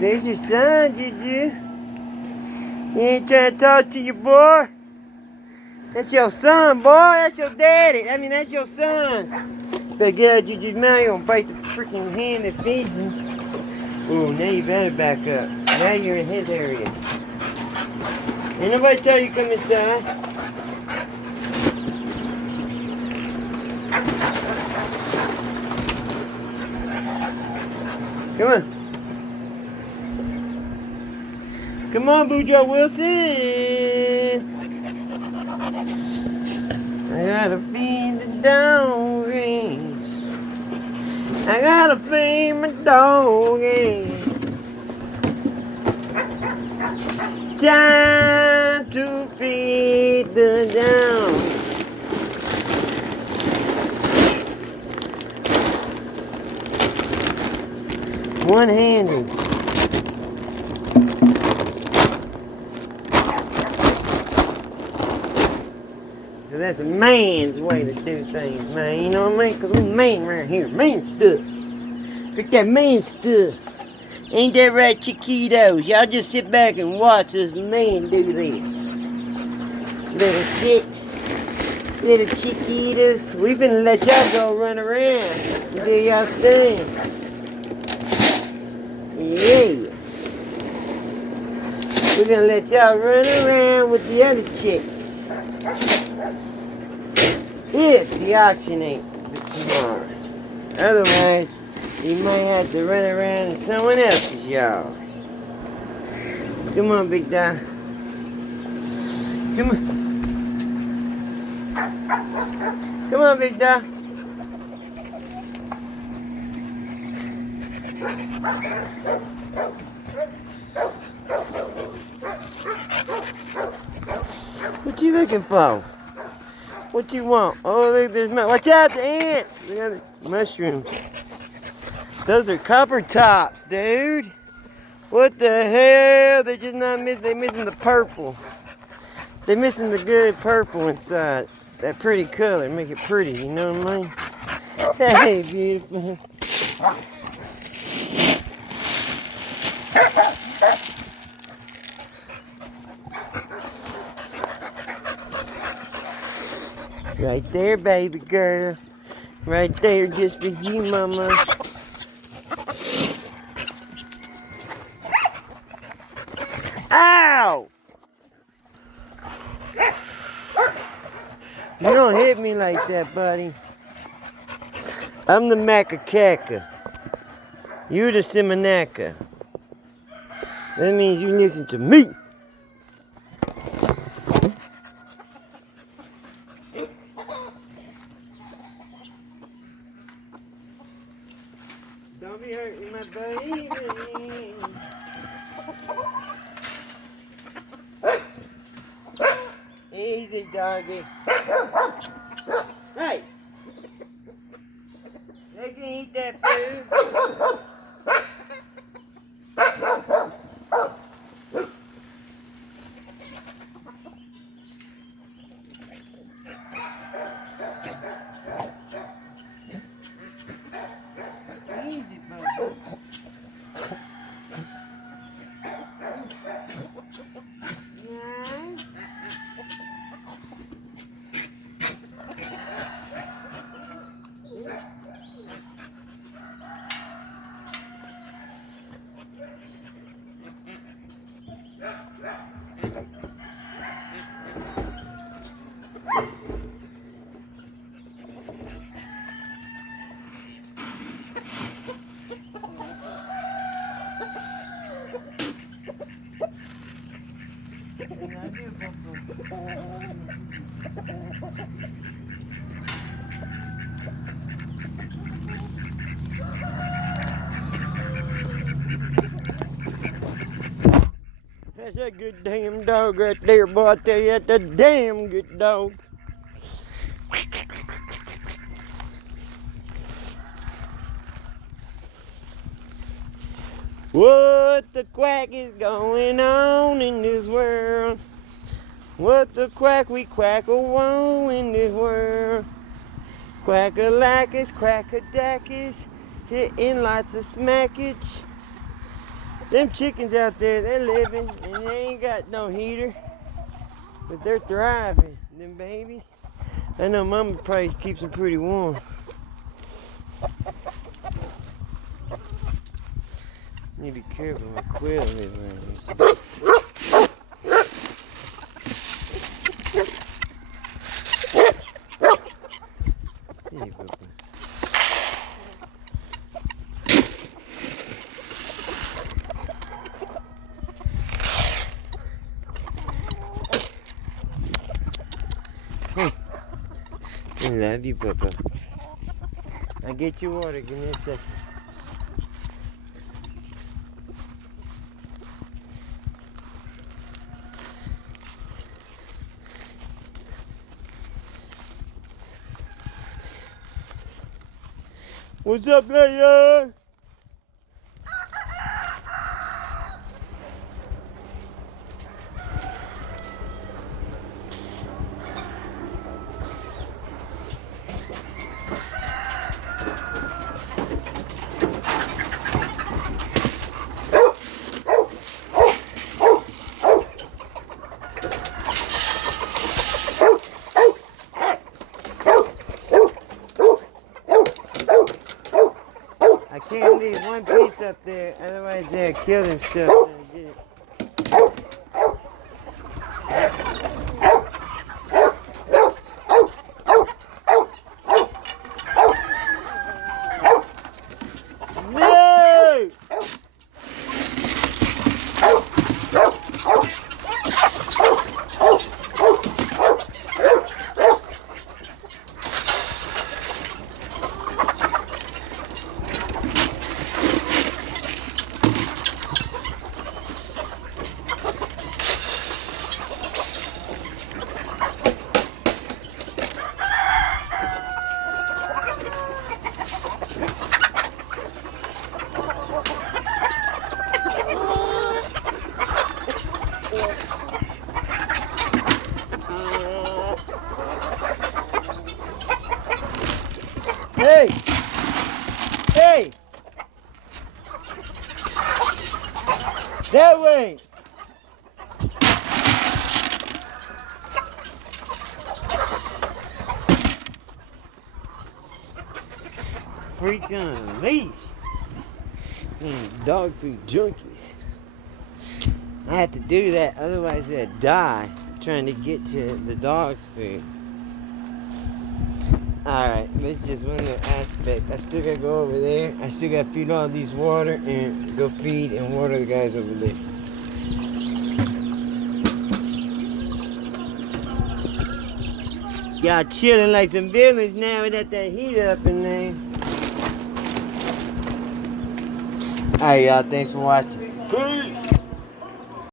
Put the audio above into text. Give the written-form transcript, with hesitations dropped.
There's your son, Juju. You ain't trying to talk to your boy? That's your son, boy. That's your daddy. That's your son. Better get out of Juju's mouth. You're gonna bite the freaking hand that feeds him. Ooh, now you better back up. Now you're in his area. Ain't nobody tell you to come inside. Come on. Come on, Boudreaux Wilson. I gotta feed the doggies. I gotta feed my doggies. Time to feed the dogs. One-handed. That's a man's way to do things, man. You know what I mean? Because we're man around here. Man stuff. Look that man stuff. Ain't that right, chiquitos? Y'all just sit back and watch us men do this. Little chicks. Little chiquitos. We finna let y'all go run around and do y'all's thing. Yeah. We're gonna let y'all run around with the other chicks. If the auction ain't tomorrow. Otherwise, you might have to run around in someone else's yard. Come on, big dog. Come on. Come on, big dog. What you looking for? What you want? Oh, look, there's watch out, the ants! Look at the mushrooms. Those are copper tops, dude. What the hell? They're just not missing. They're missing the purple. They're missing the good purple inside. That pretty color, make it pretty. You know what I mean? Hey, beautiful. Right there, baby girl. Right there, just for you, mama. Ow! You don't hit me like that, buddy. I'm the macacaca. You're the Simonaka. That means you listen to me. Don't be hurting my baby. Easy, doggy. Hey! They can eat that food. Easy, buddy. That's a good damn dog right there, boy. I tell you, that's a damn good dog. What the quack is going on in this world? What the quack we quack-a-won in this world? Quack-a-lackers, quack-a-dackers, hitting lots of smackage. Them chickens out there, they're living, and they ain't got no heater. But they're thriving, them babies. I know Mama probably keeps them pretty warm. Need to be careful, my quail live around here. Hey, Bubba. Hey, I love you, Bubba. I'll get you water. Give me a second. What's up, player? I can't leave one piece up there, otherwise they'll kill themselves. No! Hey! Hey! That way! Freak on a leash. Dog food junkies. I have to do that, otherwise they'll die trying to get to the dog's food. Alright, that's just one little aspect. I still gotta go over there. I still gotta feed all these water and go feed and water the guys over there. Y'all chilling like some villains now without that heat up in there. Alright, y'all, thanks for watching. Peace.